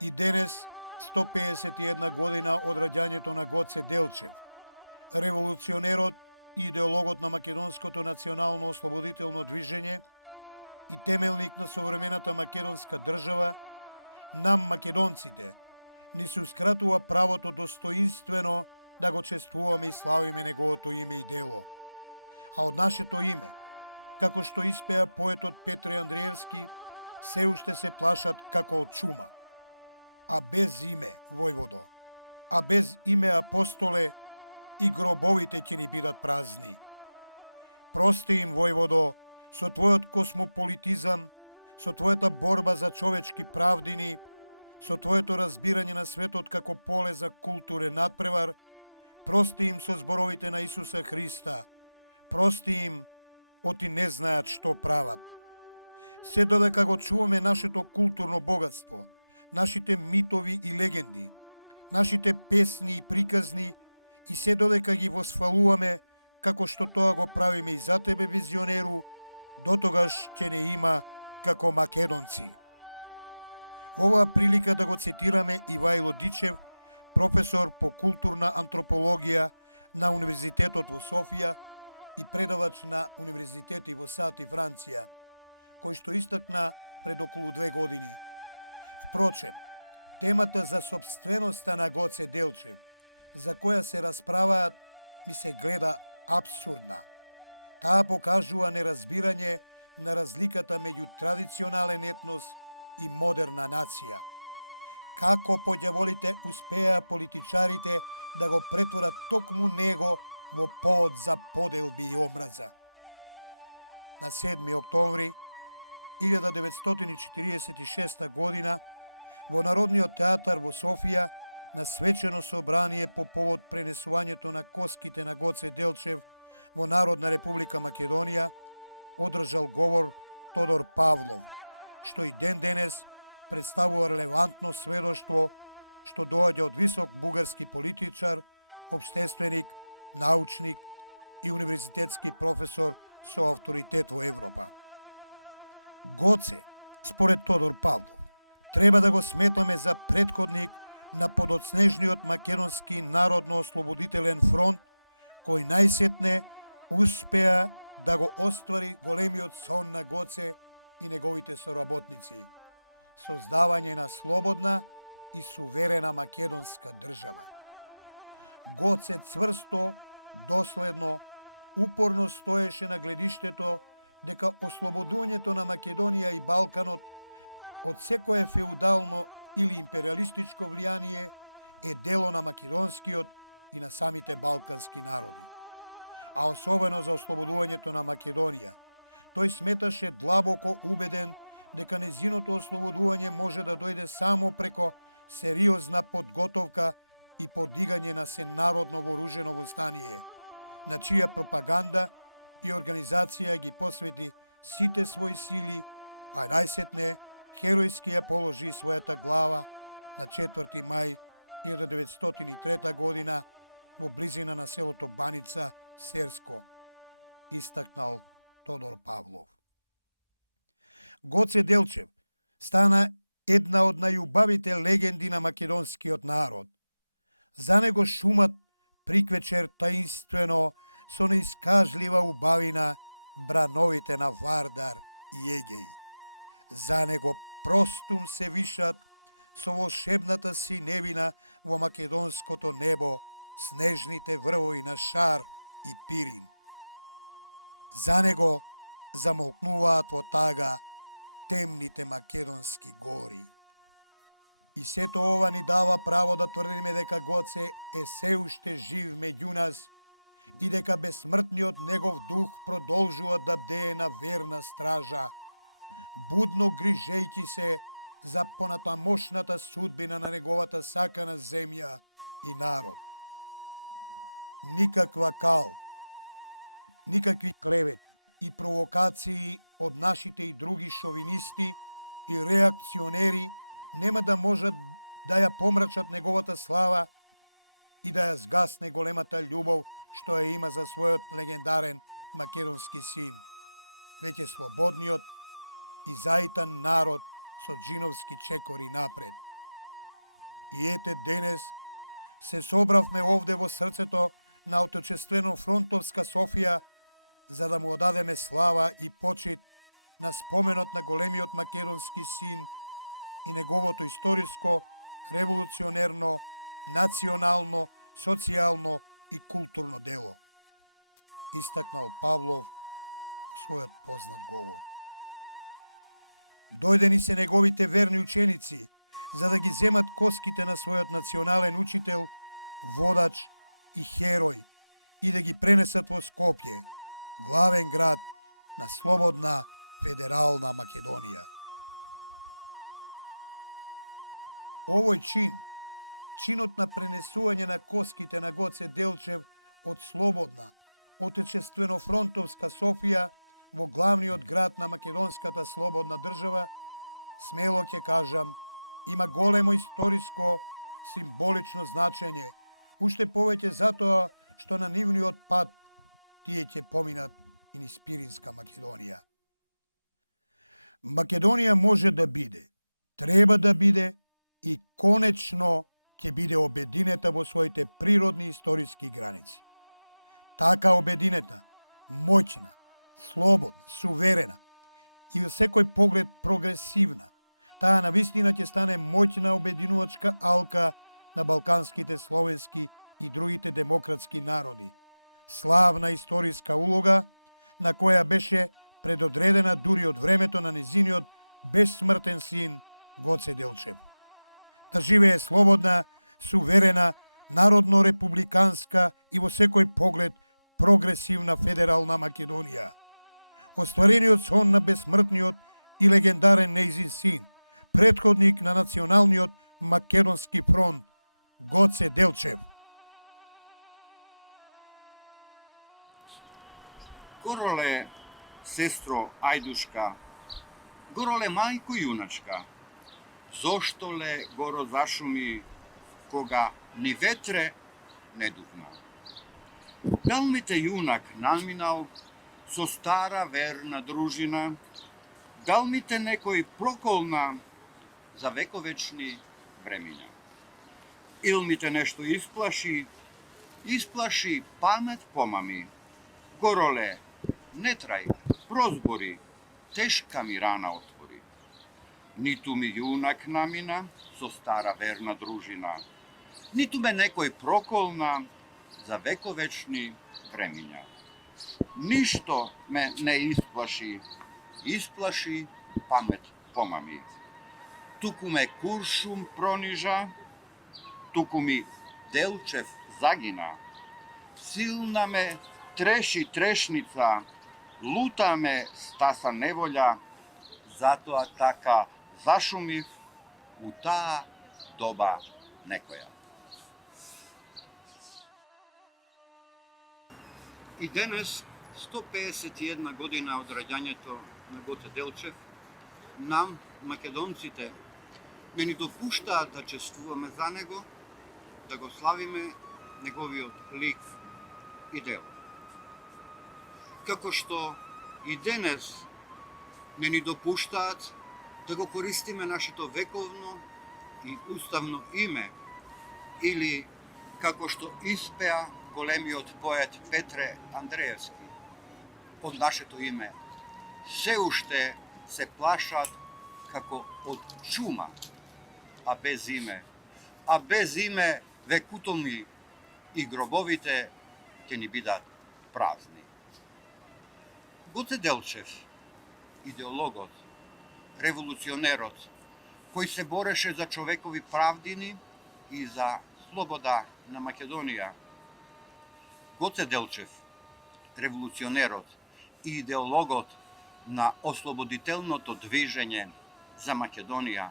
И денес, 151 година од раѓањето на Гоце Делчев, револуционерот и идеологот на македонското национално ослободително движење и темелник на современата македонска држава, нам македонците ни се ускратува правото достоинствено да го чествуваме и славиме неговото име и дело. А од нашето име, како што испеа поетот Петре Андриевски, се уште се плашат како од чума. А без име, војводо, а без име апостоле, и гробовите ќе ни бидат празни. Прости им, војводо, со твојот космополитизам, со твојата борба за човечки правдини, со твоето разбирање на светот како поле за културен надпревар, прости им со зборовите на Исуса Христа, прости им, оти не знаат што прават. Се додека го чуваме нашето културно богатство, нашите митови и легенди, нашите песни и приказни, и се додека ги восфалуваме, како што тоа го правиме и за тебе, визионеру, дотогаш ќе не има како македонци. Во оваа прилика да го цитираме Ивајло Дичев, професор по културна антропологија на Универзитетот во Софија и предавач на универзитети во САД и Франција, кој што истакна пред околу 2 години. Впрочем, темата за собственоста на Гоце Делчев, за која се расправаат, ми се гледа абсурдна. Таа покажува неразбирање на разликата меѓу традиционален етнос и модерна нација. Како по ѓаволите успеа политичарите да го претворат токму него во повод за поделби и омраза. На 7. октомври 1946 година во Народниот театар во Софија на свечено собрание по повод пренесувањето на коските на Гоце Делчев во Народна република Македонија одржал говор Тодор Павлов, што и ден денес представува релевантно сведоштво што доаѓа од висок бугарски политичар, обштественик, научник и универзитетски професор со авторитет во Европа. Гоце, според Тодор Павлов, треба да го сметаме за претходник на подоцнежниот македонски народно-ослободителен фронт, кој најсетне успеа да го оствари големиот сон на Гоце и неговите соработници – создавање на слободна и суверена македонска држава. Гоце цврсто, доследно, упорно стоеше на гледиштето дека ослободувањето на Македонија и Балканот од секое феудално или империалистичко влијание е дело на македонскиот и на самите балкански народи. А особено за ослободувањето на Македонија, тој сметаше длабоко убеден дека незиното ослободување може да дојде само преко сериозна подготовка и подигање на сенародно вооружено востание, на чија пропаганда и организација ги посвети сите своји сили, а најсетне херојски ја положи својата глава на 4. мај 1903 година во близина на селото Баница, Серско, истакнал Тодор Павлов. Гоце Делчев стана една од најубавите легенди на македонскиот народ. За него шумат приквечер таинствено со неискажлива убавина брановите на Вардар и Егеј. За него простум се вишат со волшебната синевина во македонското небо снежните врвови на Шар и Пирин. За него замолкнуваат во тага темните македонски гори. И сето ова ни дава право да тврдиме дека Гоце е се уште жив меѓу нас и дека безсмртниот негов дух продолжува да бдее на верна стража, будно грижејќи се за понатамошната судбина на неговата сакана земја и народ. Никаква кал, никакви клевети и провокации од нашите и други шовинисти и реакционери нема да можат да ја помрачат неговата слава и да ја згасне големата љубов што ја има за својот легендарен македонски син, веќе слободниот и заитан народ со джиновски чекори напред. И ете денес се собравме овде во срцето на отечествено фронтовска Софија за да му одадеме слава и почит на споменот на големиот македонски син и неговото историско, револуционерно, национално, социјално и културно дело, истакнал Павлов во својот познат говор. Дојдени се неговите верни ученици за да ги земат коските на својот национален учител, водач и херој и да ги пренесат во Скопје, главен град на слободна федерална Македонија. Овој чин, чинот на пренесување на коските на Гоце Делчев од слободна, отечествено фронтовска Софија во главниот град на македонската слободна држава, смело ќе кажам, има големо историско, символично значење, уште повеќе затоа што на нивниот пат тие ќе поминат и низ Пиринска Македонија. Македонија може да биде, треба да биде и конечно ќе биде обединета во своите природни историски граници. Така обединета, моќна, слободна, суверена и во секој поглед прогресивна, таа навистина ќе стане моќна обединувачка алка на балканските словенски и другите демократски народи. Славна историска улога на која беше предодредена дури од времето на незиниот безсмртен син Гоце Делчев. Да живее слободна, суверена, народно-републиканска и во секој поглед прогресивна федерална Македонија. Остварениот сон на безсмртниот и легендарен нејзин син, претходник на националниот македонски фронт, Гоце Делчев. Гороле, сестро Ајдушка, гороле мајко јуначка, зошто ле горо зашуми кога ни ветре не духна? Дал ми те јунак наминал со стара верна дружина, дал ми те некој проколна за вековечни времиња? Ил ми те нешто исплаши памет помами? Гороле, не трај, прозбори, тешка ми рана отвори. Ниту ми јунак намина со стара верна дружина, ниту ме некој проколна за вековечни времиња. Ништо ме не исплаши памет помами. Туку ме куршум пронижа, туку ми Делчев загина, силна ме треши трешница, лута ме стаса неволја, затоа така зашумив у таа доба некоја. И денес, 151 година од раѓањето на Гоце Делчев, нам, македонците, не ни допуштаат да чествуваме за него, да го славиме неговиот лик и дело. Како што и денес не ни допуштаат да го користиме нашето вековно и уставно име, или како што испеа големиот поет Петре Андреевски, од нашето име се уште се плашат како од чума, а без име векутоми и гробовите ќе ни бидат празни. Гоце Делчев, идеологот, револуционерот, кој се бореше за човекови правдини и за слобода на Македонија. Гоце Делчев, револуционерот и идеологот на ослободителното движење за Македонија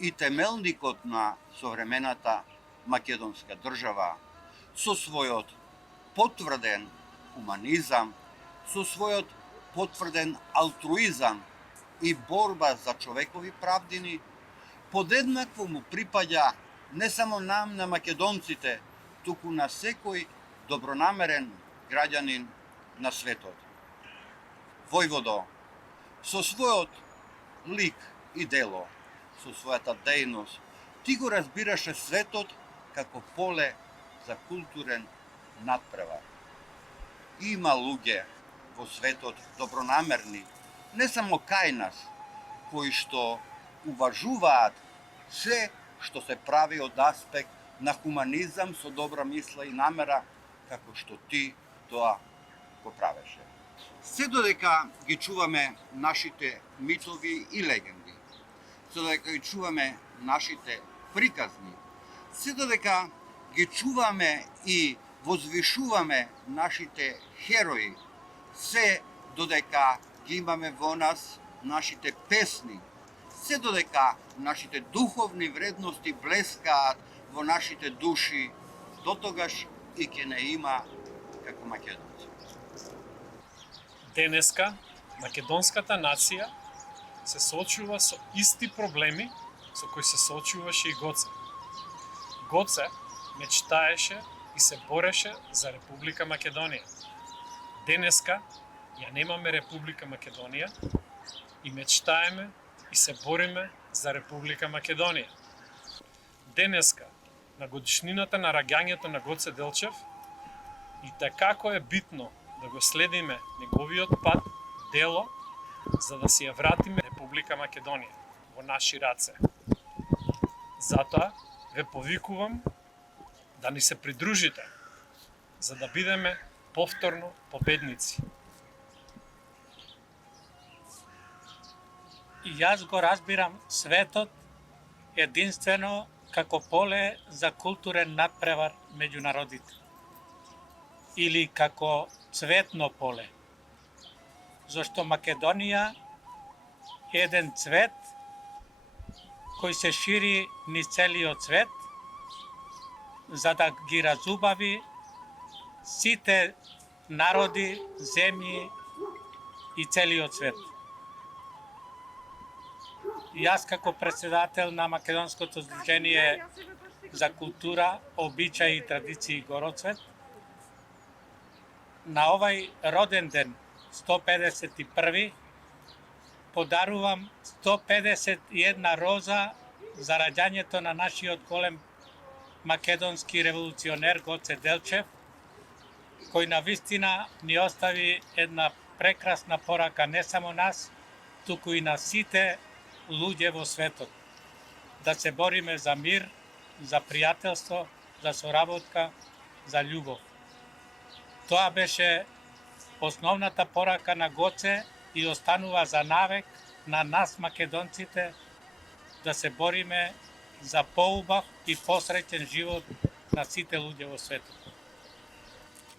и темелникот на современата македонска држава, со својот потврден хуманизам, со својот потврден алтруизам и борба за човекови правдини, подеднакво му припаѓа не само нам на македонците, туку на секој добронамерен граѓанин на светот. Војводо, со својот лик и дело, со својата дејност, Ти го разбираше светот како поле за културен надпревар. Има луѓе во светот добронамерни, не само кај нас, кои што уважуваат се што се прави од аспект на хуманизам со добра мисла и намера, како што ти тоа го правеше. Се додека ги чуваме нашите митови и легенди, се додека ги чуваме нашите приказни, се додека ги чуваме и возвишуваме нашите херои, се додека ги имаме во нас нашите песни, се додека нашите духовни вредности блескаат во нашите души, дотогаш и ќе не има како македонци. Денеска македонската нација се соочува со исти проблеми со кои се соочуваше и Гоце. Гоце мечтаеше и се бореше за Република Македонија. Денеска ја немаме Република Македонија и мечтаеме и се бориме за Република Македонија. Денеска, на годишнината на раѓањето на Гоце Делчев, и како е битно да го следиме неговиот пат, дело, за да си ја вратиме Република Македонија во наши раце. Затоа ве повикувам да ни се придружите, за да бидеме повторно победници. И јас го разбирам светот единствено како поле за културен надпревар меѓу народите. Или како цветно поле. Зашто Македонија е еден цвет кој се шири низ целиот свет, за да ги разубави сите народи, земји и целиот свет. Јас како председател на Македонското сдружение за култура, обичаи и традиции Гороцвет, на овај роден ден, 151, подарувам 151 роза за раѓањето на нашиот голем македонски револуционер Гоце Делчев, кој навистина ни остави една прекрасна порака не само нас, туку и на сите луѓе во светот. Да се бориме за мир, за пријателство, за соработка, за љубов. Тоа беше основната порака на Гоце и останува за навек на нас македонците да се бориме за поубав и посреќен живот на сите луѓе во светот.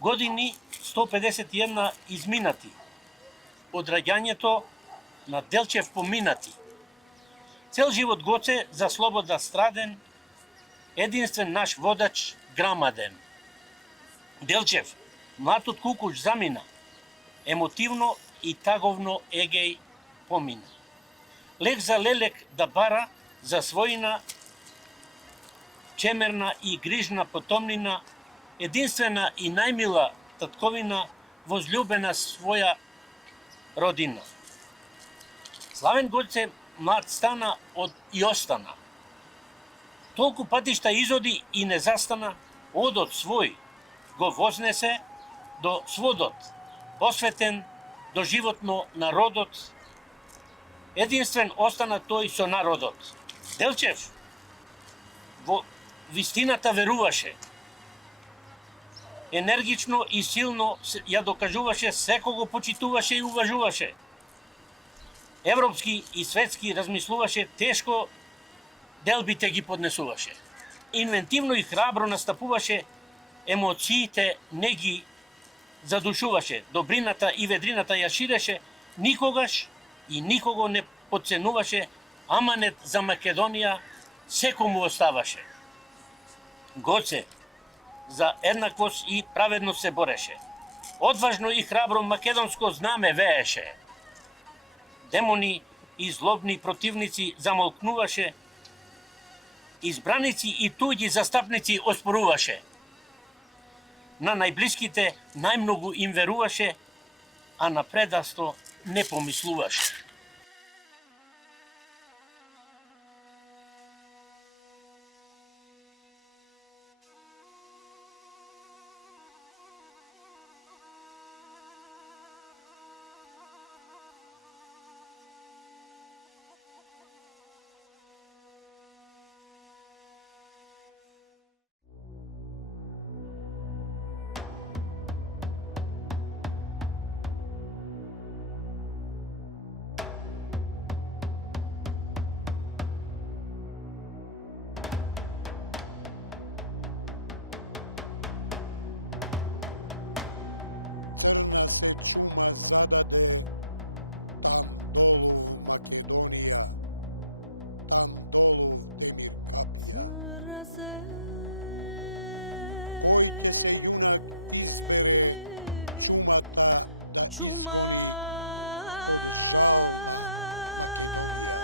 Години 151 изминати, од раѓањето на Делчев поминати. Цел живот Гоце за слобода страден, единствен наш водач грамаден. Делчев, млад од кукуш замина, емотивно и таговно егеј помина. Лек за лелек да бара за својна чемерна и грижна потомнина, единствена и најмила татковина, возлюбена своја родина. Славен Гоце млад стана и остана. Толку патишта изоди и не застана, одот свој го вознесе до сводот, посветен до животно народот, единствен остана тој со народот. Делчев во вистината веруваше, енергично и силно ја докажуваше, секого почитуваше и уважуваше. Европски и светски размислуваше, тешко делбите ги поднесуваше. Инвентивно и храбро настапуваше, емоциите не ги задушуваше, добрината и ведрината ја ширеше, никогаш и никого не подценуваше, аманет за Македонија секому оставаше. Гоце за еднаквост и праведност се бореше. Одважно и храбро македонско знаме вееше. Демони и злобни противници замолкнуваше, избраници и туѓи застапници оспоруваше. На најблиските најмногу им веруваше, а на предавство не помислуваше. Црна се чума зададе там долу в Македонија, там долу в Демир Капија. Кој ќе се јунак избере чумата да изгони од жална Македонија.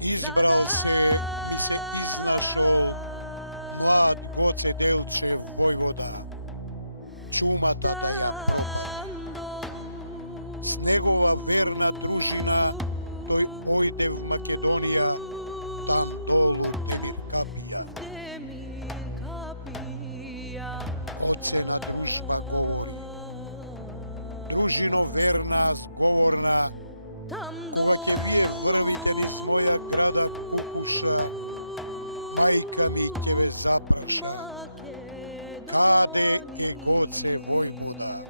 Избрал се, ми се изнашол млад Гоце Делчев војвода, чумата да ја пропади. С негова верна дружина тој ојде в Македонија, там долу Демир Капија. Оцена дружба говори. Дружино верна, зговорна, кога ќе вие врвите низ моја града Кукуша, мајка ми ќе ве запраша. Каде е Гоце војвода?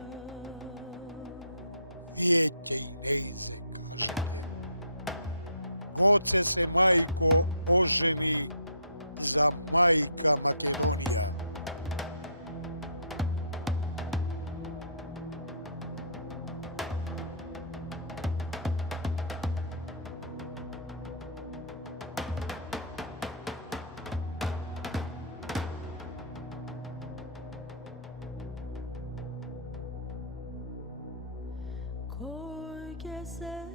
Вие ќе и нејзе кажете. Гоце се мајко ожени за мајка Македонија. Koy geze